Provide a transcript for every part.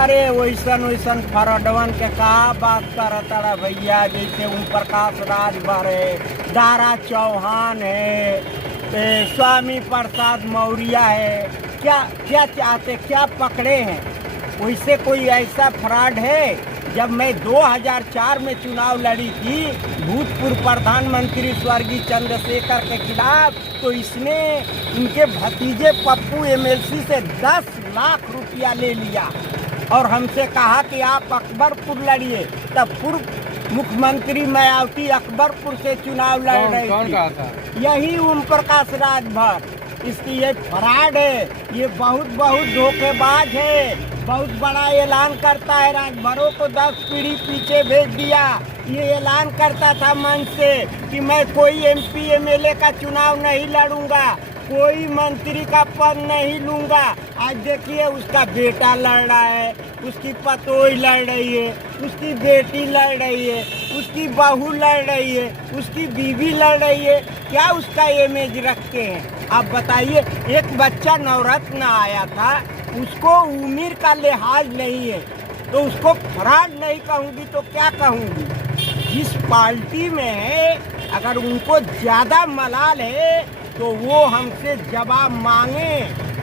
अरे वैसन वैसन फरडवन के का बात करता भैया, जैसे ओम प्रकाश राजभर है, दारा चौहान है, स्वामी प्रसाद मौर्य है, क्या क्या चाहते, क्या पकड़े हैं? वैसे कोई ऐसा फ्रॉड है? जब मैं 2004 में चुनाव लड़ी थी भूतपूर्व प्रधानमंत्री स्वर्गीय चंद्रशेखर के खिलाफ, तो इसने इनके भतीजे पप्पू एमएलसी से 10 लाख रुपया ले लिया और हमसे कहा कि आप अकबरपुर लड़िए। तब पूर्व मुख्यमंत्री मायावती अकबरपुर से चुनाव लड़ रही थी। कौन कहा था? यही ओम प्रकाश राजभर। इसकी ये फ्रॉड है, ये बहुत धोखेबाज है, बहुत बड़ा ऐलान करता है। राजभरों को 10 पीढ़ी पीछे भेज दिया। ये ऐलान करता था मंच से कि मैं कोई एमपी एमएलए का चुनाव नहीं लड़ूंगा, कोई मंत्री का पद नहीं लूंगा। आज देखिए उसका बेटा लड़ रहा है, उसकी पतोई लड़ रही है, उसकी बेटी लड़ रही है, उसकी बहू लड़ रही है, उसकी बीवी लड़ रही है। क्या उसका इमेज रखते हैं आप बताइए? एक बच्चा नवरत्न आया था, उसको उम्र का लिहाज नहीं है, तो उसको फ्रॉड नहीं कहूँगी तो क्या कहूँगी? जिस पार्टी में है अगर उनको ज़्यादा मलाल है तो वो हमसे जवाब मांगे,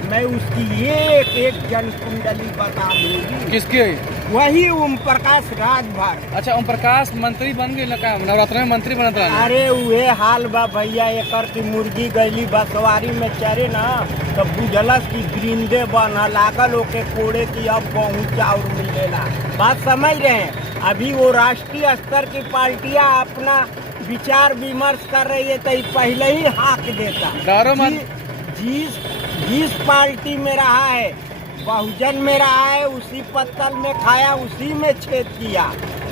मैं उसकी एक एक जन कुंडली बता दूंगी। किसके? वही ओम प्रकाश राजभर। अच्छा, ओम प्रकाश मंत्री बन गए लगा, नवरात्र में मंत्री बनत रहा। अरे उहे हाल बा भैया, एकर की मुर्गी गईली बसवारी में चरे ना तो बुझलस की ग्रिंदे बना लागल ओके कोड़े की अब बहुत चाउर मिलेला। बात समझ रहे हैं? अभी वो राष्ट्रीय स्तर की पार्टियां अपना विचार विमर्श कर रही है तो पहले ही हाँक देता। जिस पार्टी में रहा है, बहुजन में रहा है, उसी पत्तल में खाया, उसी में छेद किया।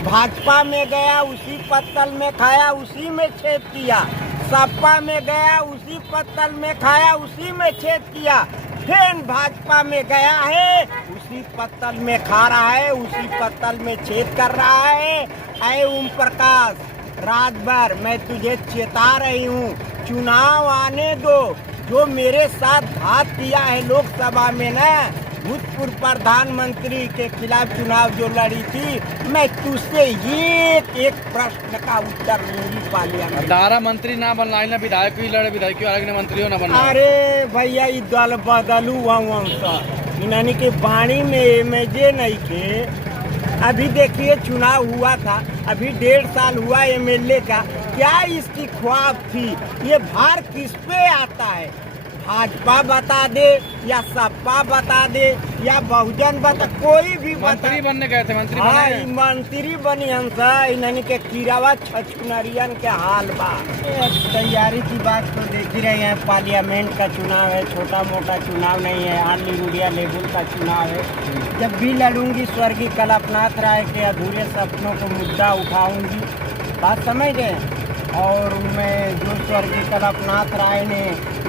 भाजपा में गया, उसी पत्तल में खाया, उसी में छेद किया। सपा में गया, उसी पत्तल में खाया, उसी में छेद किया। फिर भाजपा में गया है, उसी पत्तल में खा रहा है, उसी पत्तल में छेद कर रहा है। ऐ ओम प्रकाश राजभर, मैं तुझे चेता रही हूँ, चुनाव आने दो। जो मेरे साथ घात किया है लोकसभा में ना, भूतपूर्व प्रधानमंत्री के खिलाफ चुनाव जो लड़ी थी, मैं तुझसे एक एक प्रश्न का उत्तर लूंगी पार्लियामेंट। दारा मंत्री ना बनना, ना विधायक ही लड़े, विधायक अलग ने मंत्री हो ना बनना। अरे भैया ये दल बदलू इन्हानी के बाणी में एमएजे नहीं थे। अभी देखिए चुनाव हुआ था, अभी 1.5 साल हुआ एमएलए का, क्या इसकी ख्वाब थी? ये भार किस पे आता है? भाजपा बता दे या सपा बता दे या बहुजन बता, कोई भी मंत्री बनने गए थे, मंत्री हाँ, बने। मंत्री बनी हमसा इन्हनी के कीरावा छछुनरियन के हाल बा। तैयारी की बात तो देख ही रहे हैं, पार्लियामेंट का चुनाव है, छोटा मोटा चुनाव नहीं है, ऑल इंडिया लेवल का चुनाव है। जब भी लड़ूंगी स्वर्गीय कल्पनाथ राय के अधूरे सपनों को मुद्दा उठाऊंगी। बात समझ गए? और मैं जो स्वर्गीय कल्पनाथ राय ने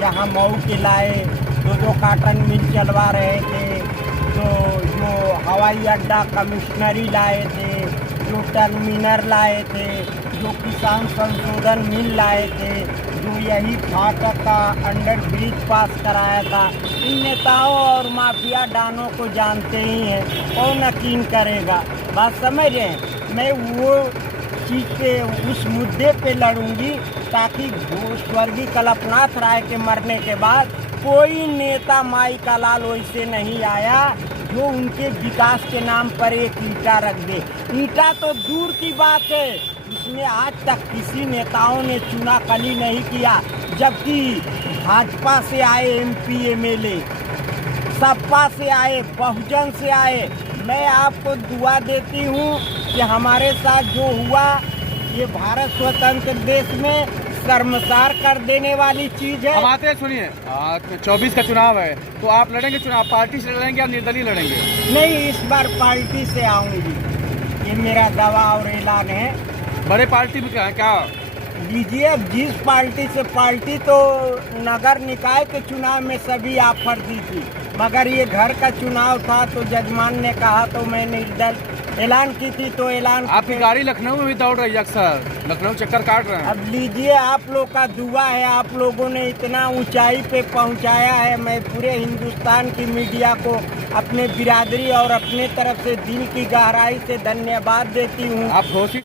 यहाँ मऊ के लाए, 2 काटन मिल चलवा रहे थे, तो जो हवाई अड्डा कमिश्नरी लाए थे, जो टर्मिनल लाए थे, जो किसान संशोधन मिल लाए थे, जो यही फाटक का अंडर ब्रिज पास कराया था, इन नेताओं और माफिया डानों को जानते ही हैं, कौन यकीन करेगा? बात समझ रहे हैं? मैं वो चीज़ पे, उस मुद्दे पे लड़ूंगी ताकि स्वर्गीय कल्पनाथ राय के मरने के बाद कोई नेता माई का लाल वैसे नहीं आया जो उनके विकास के नाम पर एक ईंटा रख दे। ईंटा तो दूर की बात है, उसमें आज तक किसी नेताओं ने चुना कली नहीं किया, जबकि भाजपा से आए एमपी एमएलए, सपा से आए, बहुजन से आए। मैं आपको दुआ देती हूँ कि हमारे साथ जो हुआ ये भारत स्वतंत्र देश में शर्मसार कर देने वाली चीज है। हम आते हैं, सुनिए, 24 का चुनाव है तो आप लड़ेंगे चुनाव, पार्टी से लड़ेंगे या निर्दलीय लड़ेंगे? नहीं, इस बार पार्टी से आऊंगी, ये मेरा दावा और ऐलान है। बड़े पार्टी में क्या लीजिए, जिस पार्टी से, पार्टी तो नगर निकाय के चुनाव में सभी ऑफर दी थी, मगर ये घर का चुनाव था तो जजमान ने कहा तो मैं ऐलान की थी तो ऐलान आपकी गाड़ी लखनऊ में भी दौड़ रही है अक्सर, लखनऊ चक्कर काट रहे हैं। अब लीजिए, आप लोग का दुआ है, आप लोगों ने इतना ऊंचाई पे पहुंचाया है। मैं पूरे हिंदुस्तान की मीडिया को अपने बिरादरी और अपने तरफ से दिल की गहराई से धन्यवाद देती हूँ। आप घोषित